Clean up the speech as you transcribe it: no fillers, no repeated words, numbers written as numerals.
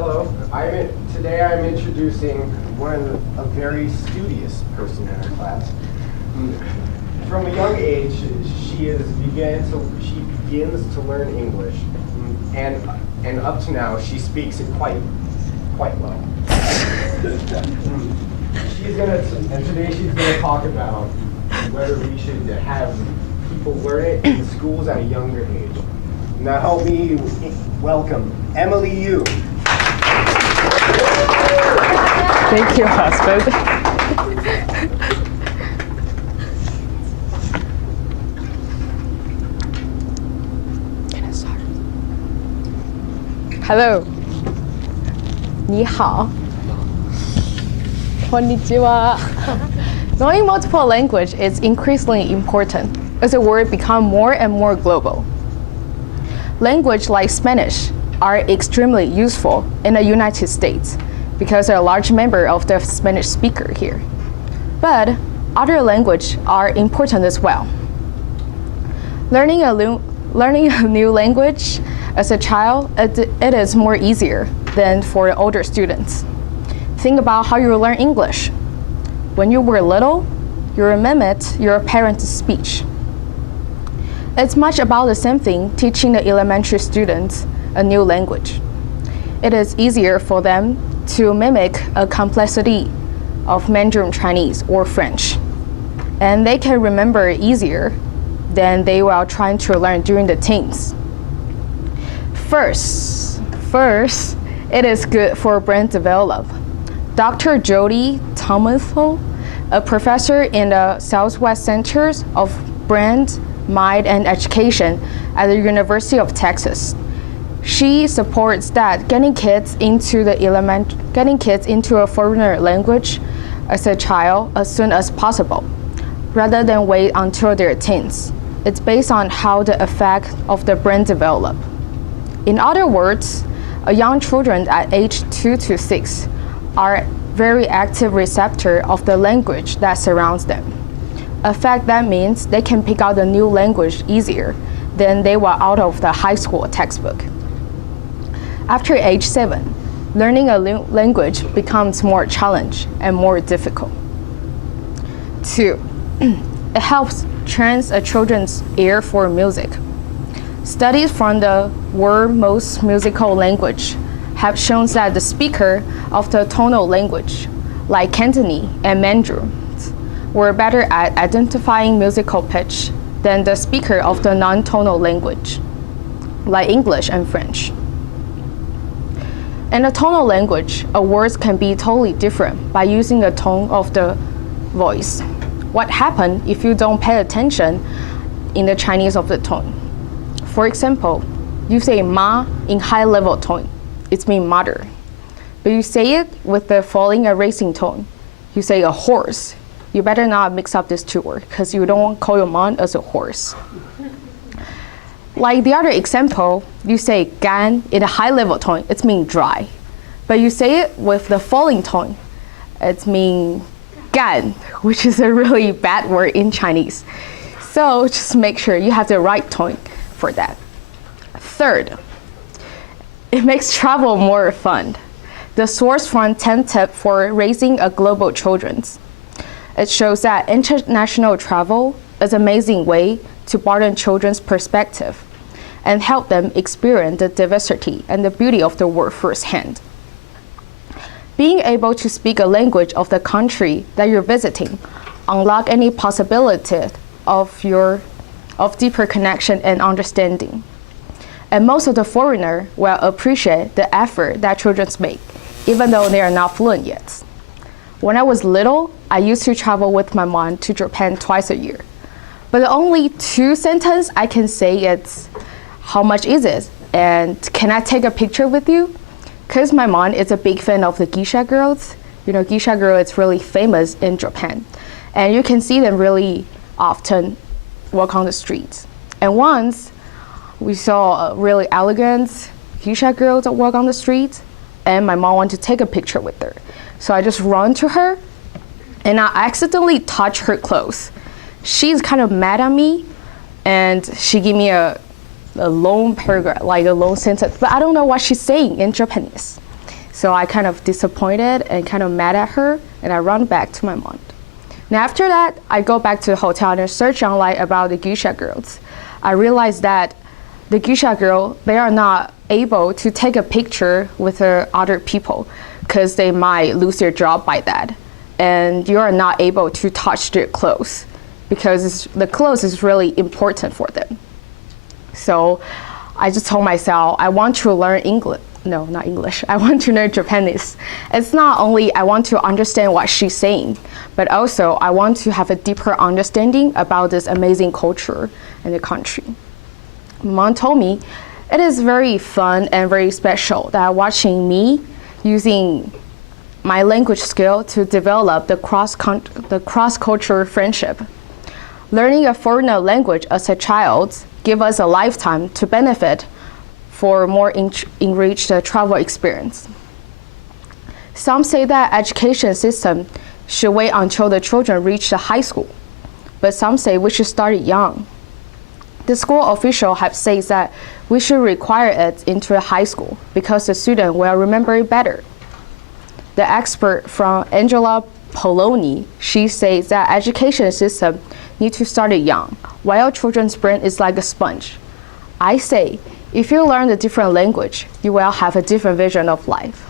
Hello. Today I'm introducing a very studious person in our class. From a young age, she begins to learn English, and up to now she speaks it quite well. Today she's gonna talk about whether we should have people learn it in schools at a younger age. Now help me welcome Emily Yu. Thank you, husband. Can I start? Hello. 你好. Konnichiwa. Knowing multiple language is increasingly important as the world becomes more and more global. Language like Spanish are extremely useful in the United States because there are a large number of the Spanish speaker here. But other languages are important as well. Learning a new language as a child, it is more easier than for older students. Think about how you learn English. When you were little, you mimic your parents' speech. It's much about the same thing teaching the elementary students a new language. It is easier for them to mimic a complexity of Mandarin Chinese or French. And they can remember it easier than they were trying to learn during the teens. First, it is good for brain development. Dr. Jody Tomaso, a professor in the Southwest Centers of Brain, Mind, and Education at the University of Texas. She supports that getting kids into a foreigner language as a child as soon as possible, rather than wait until their teens. It's based on how the effect of the brain develop. In other words, young children at age 2 to 6 are very active receptor of the language that surrounds them. A fact that means they can pick out the new language easier than they were out of the high school textbook. After age 7, learning a language becomes more challenging and more difficult. 2, it helps train a children's ear for music. Studies from the world's most musical language have shown that the speaker of the tonal language, like Cantonese and Mandarin, were better at identifying musical pitch than the speaker of the non-tonal language, like English and French. In a tonal language, a word can be totally different by using the tone of the voice. What happens if you don't pay attention in the Chinese of the tone? For example, you say ma in high level tone, it means mother. But you say it with the falling erasing tone. You say a horse. You better not mix up these two words because you don't want to call your mom as a horse. Like the other example, you say gan in a high level tone, it means dry. But you say it with the falling tone, it means gan, which is a really bad word in Chinese. So just make sure you have the right tone for that. 3rd, it makes travel more fun. The source from 10 tips for raising a global children. It shows that international travel is an amazing way to broaden children's perspective and help them experience the diversity and the beauty of the world firsthand. Being able to speak a language of the country that you're visiting unlock any possibility of deeper connection and understanding. And most of the foreigners will appreciate the effort that children make, even though they are not fluent yet. When I was little, I used to travel with my mom to Japan twice a year. But the only 2 sentences I can say is, how much is it? And can I take a picture with you? Because my mom is a big fan of the geisha girls. You know, geisha girl is really famous in Japan. And you can see them really often walk on the streets. And once, we saw a really elegant geisha girl that walk on the street, and my mom wanted to take a picture with her. So I just run to her, and I accidentally touch her clothes. She's kind of mad at me, and she gave me a long paragraph, like a long sentence, but I don't know what she's saying in Japanese. So I kind of disappointed and kind of mad at her, and I run back to my mom. Now after that, I go back to the hotel and I search online about the geisha girls. I realized that the geisha girl, they are not able to take a picture with other people because they might lose their job by that. And you are not able to touch their clothes because the clothes is really important for them. So I just told myself, I want to learn English. No, not English. I want to learn Japanese. It's not only I want to understand what she's saying, but also I want to have a deeper understanding about this amazing culture in the country. Mom told me it is very fun and very special that watching me using my language skill to develop the cross-cultural friendship. Learning a foreign language as a child gives us a lifetime to benefit for more enriched travel experience. Some say that education system should wait until the children reach the high school, but some say we should start it young. The school official have said that we should require it into a high school because the student will remember it better. The expert from Angela Poloni, she says that education system need to start it young, while children's brain is like a sponge. I say, if you learn a different language, you will have a different vision of life.